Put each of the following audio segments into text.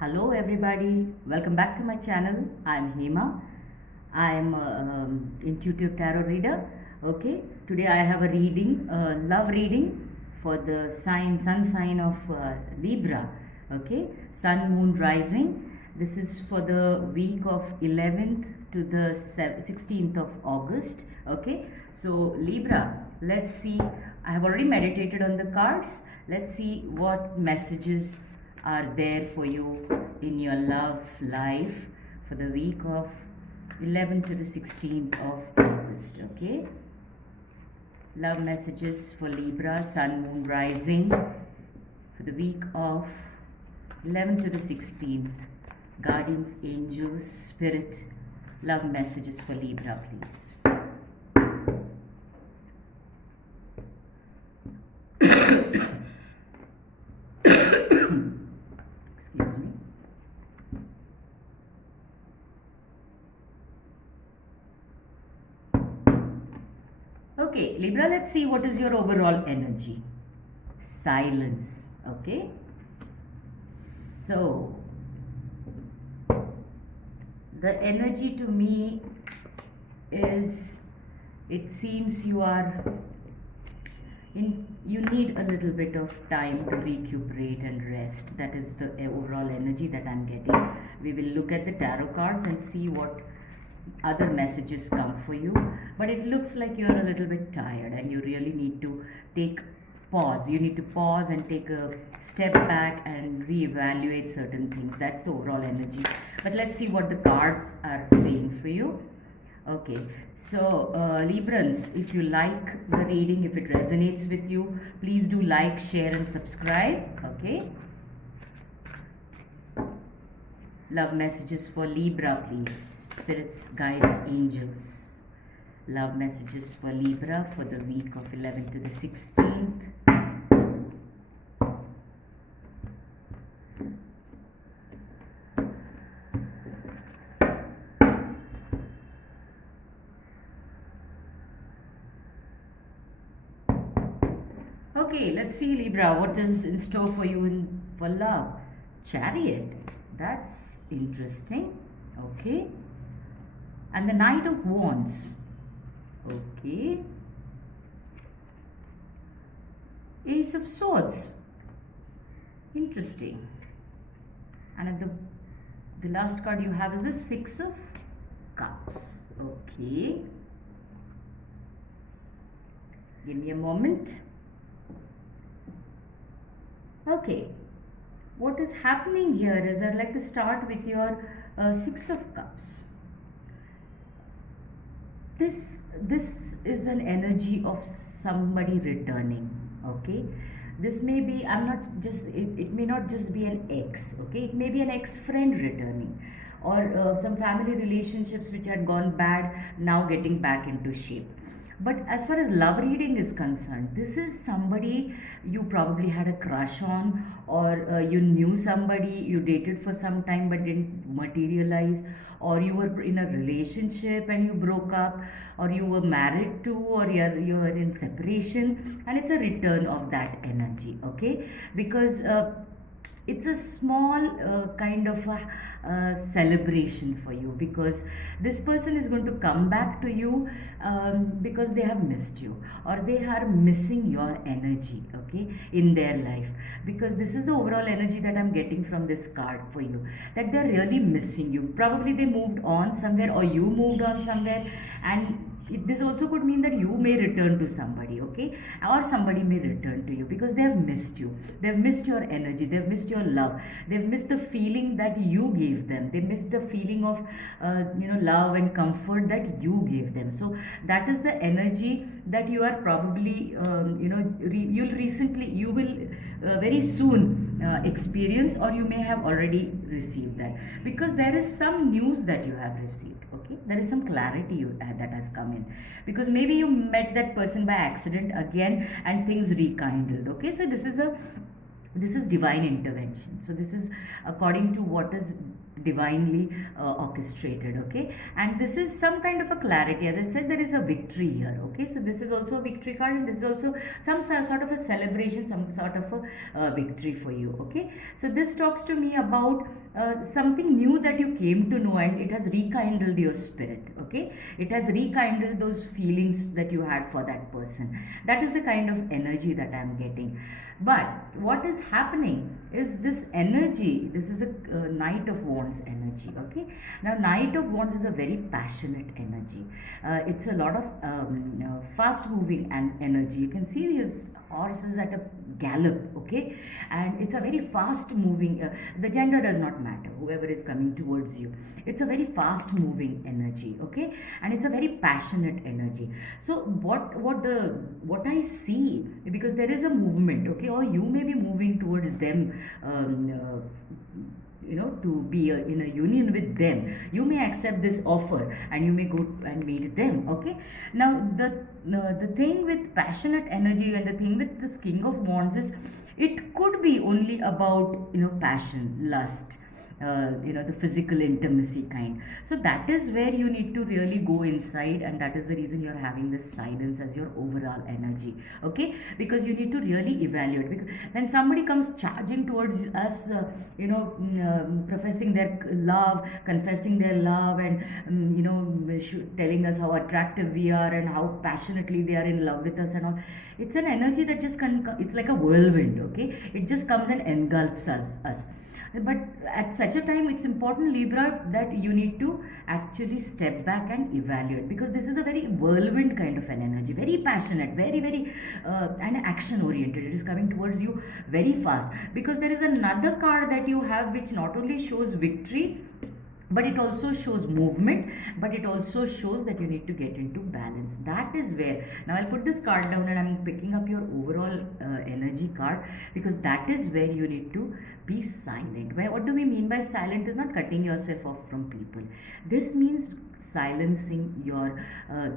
Hello everybody, welcome back to my channel. I'm Hema. I'm an intuitive tarot reader. Okay, today I have a reading, love reading for the sun sign of Libra. Okay, sun, moon, rising. This is for the week of 11th to the 16th of August. Okay, so Libra, let's see. I have already meditated on the cards. Let's see what messages are there for you in your love life for the week of 11th to the 16th of August. Okay, love messages for Libra, sun, moon, rising for the week of 11th to the 16th. Guardians, angels, spirit, love messages for Libra, please. Excuse me. Okay, Libra, let's see what is your overall energy. Silence. Okay. So, the energy to me is, it seems you need a little bit of time to recuperate and rest. That is the overall energy that I'm getting. We will look at the tarot cards and see what other messages come for you, but it looks like you're a little bit tired and you really need to take pause. You need to pause and take a step back and reevaluate certain things. That's the overall energy, but let's see what the cards are saying for you. Okay, so Librans, if you like the reading, if it resonates with you, please do like, share and subscribe. Okay, love messages for Libra, please. Spirits, guides, angels. Love messages for Libra for the week of 11th to the 16th. Okay, let's see Libra, what is in store for you for love. Chariot, that's interesting. Okay, and the Knight of Wands. Okay, Ace of Swords, interesting. And at the last card you have is the Six of Cups. Okay, give me a moment. Okay, what is happening here is I'd like to start with your Six of Cups. This is an energy of somebody returning. Okay, this may be, it may not just be an ex. Okay, it may be an ex-friend returning, or some family relationships which had gone bad now getting back into shape. But as far as love reading is concerned, this is somebody you probably had a crush on, or you knew somebody, you dated for some time but didn't materialize, or you were in a relationship and you broke up, or you were married to, or you're in separation, and it's a return of that energy. Okay, because it's a small kind of a celebration for you, because this person is going to come back to you because they have missed you, or they are missing your energy, okay, in their life. Because this is the overall energy that I'm getting from this card for you, that they're really missing you. Probably they moved on somewhere, or you moved on somewhere, and this also could mean that you may return to somebody, okay, or somebody may return to you because they have missed you. They've missed your energy, they've missed your love, they've missed the feeling that you gave them, they missed the feeling of love and comfort that you gave them. So that is the energy that you are probably you will very soon experience, or you may have already received that, because there is some news that you have received. Okay, there is some clarity that has come in, because maybe you met that person by accident again and things rekindled. Okay, so this is divine intervention. So this is according to what is divinely orchestrated. Okay, and this is some kind of a clarity. As I said, there is a victory here. Okay, so this is also a victory card, and this is also some sort of a celebration, some sort of a victory for you. Okay, so this talks to me about something new that you came to know, and it has rekindled your spirit. Okay, it has rekindled those feelings that you had for that person. That is the kind of energy that I am getting. But what is happening is this energy, this is a Knight of Wands energy. Okay, now Knight of Wands is a very passionate energy. It's a lot of fast moving and energy. You can see his horse is at a gallop. Okay, and it's a very fast moving, the gender does not matter, whoever is coming towards you, it's a very fast moving energy. Okay, and it's a very passionate energy. So what I see, because there is a movement. Okay, or you may be moving towards them, to be in a union with them. You may accept this offer and you may go and meet them. Okay, now the thing with passionate energy and the thing with this King of Wands is, it could be only about passion, lust, the physical intimacy kind. So that is where you need to really go inside, and that is the reason you're having this silence as your overall energy. Okay, because you need to really evaluate. Because when somebody comes charging towards us, professing their love, confessing their love, and telling us how attractive we are and how passionately they are in love with us and all, it's an energy that just it's like a whirlwind. Okay, it just comes and engulfs us. But at such a time, it's important, Libra, that you need to actually step back and evaluate, because this is a very whirlwind kind of an energy, very passionate, very, very and action oriented. It is coming towards you very fast, because there is another card that you have which not only shows victory, but it also shows movement, but it also shows that you need to get into balance. That is where, now I'll put this card down and I'm picking up your overall energy card, because that is where you need to be silent. What do we mean by silent? Is not cutting yourself off from people. This means silencing your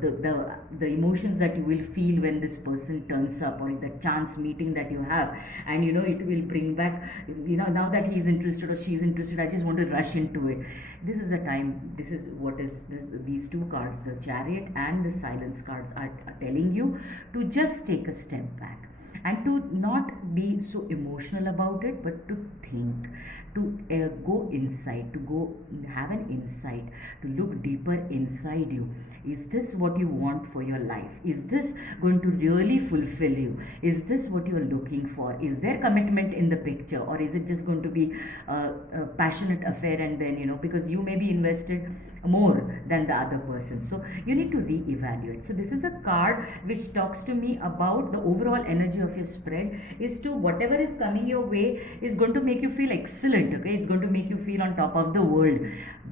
the emotions that you will feel when this person turns up, or the chance meeting that you have, and it will bring back, now that he's interested or she's interested, I just want to rush into it. This is the time. This is what is this, these two cards, the Chariot and the Silence cards, are telling you to just take a step back and to not be so emotional about it, but to think, to go inside, to go have an insight, to look deeper inside you. Is this what you want for your life? Is this going to really fulfill you? Is this what you are looking for? Is there commitment in the picture, or is it just going to be a passionate affair, and then because you may be invested more than the other person? So you need to re-evaluate. So this is a card which talks to me about the overall energy of your spread is to whatever is coming your way is going to make you feel excellent. Okay, it's going to make you feel on top of the world.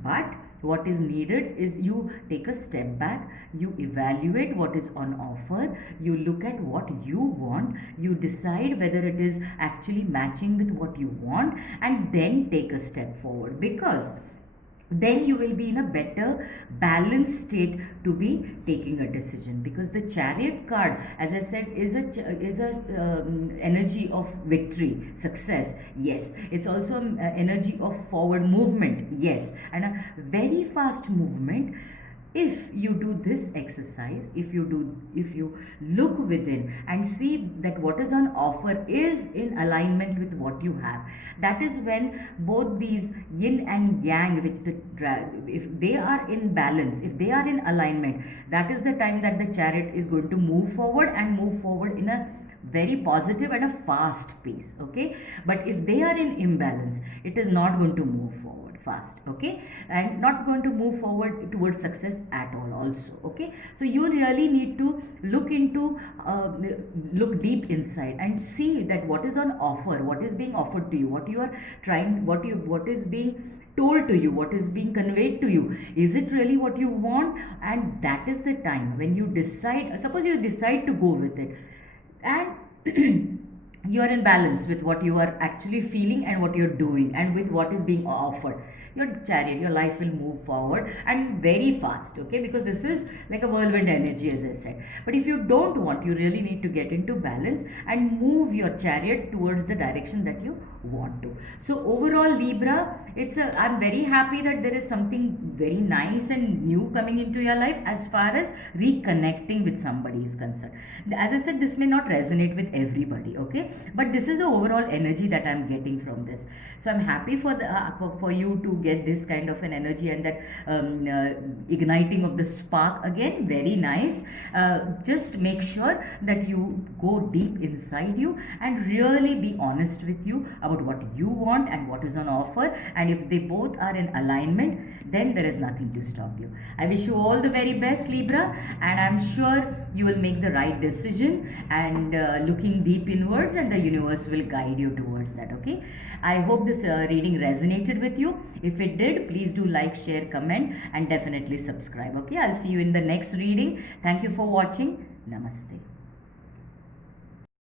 But what is needed is you take a step back, you evaluate what is on offer, you look at what you want, you decide whether it is actually matching with what you want, and then take a step forward, because then you will be in a better balanced state to be taking a decision. Because the Chariot card, as I said, is a energy of victory, success. Yes, it's also energy of forward movement. Yes, and a very fast movement. If you do this exercise, if you look within and see that what is on offer is in alignment with what you have, that is when both these yin and yang, if they are in balance, if they are in alignment, that is the time that the Chariot is going to move forward, and move forward in a very positive and a fast pace. Okay, but if they are in imbalance, it is not going to move forward fast. Okay, and not going to move forward towards success at all also. Okay, so you really need to look look deep inside and see that what is on offer, what is being offered to you, what you are trying, what is being told to you, what is being conveyed to you. Is it really what you want? And that is the time when you decide, suppose you decide to go with it, and you are in balance with what you are actually feeling and what you're doing and with what is being offered. Your chariot, your life will move forward and very fast, okay? Because this is like a whirlwind energy, as I said. But if you don't want, you really need to get into balance and move your chariot towards the direction that you want to. So overall, Libra, I'm very happy that there is something very nice and new coming into your life as far as reconnecting with somebody is concerned. As I said, this may not resonate with everybody, okay? But this is the overall energy that I'm getting from this. So I'm happy for you to get this kind of an energy and that igniting of the spark again. Very nice. Just make sure that you go deep inside you and really be honest with you about what you want and what is on offer. And if they both are in alignment, then there is nothing to stop you. I wish you all the very best, Libra, and I'm sure you will make the right decision and looking deep inwards, and the universe will guide you towards that, okay? I hope this reading resonated with you. If it did, please do like, share, comment, and definitely subscribe, okay? I'll see you in the next reading. Thank you for watching. Namaste.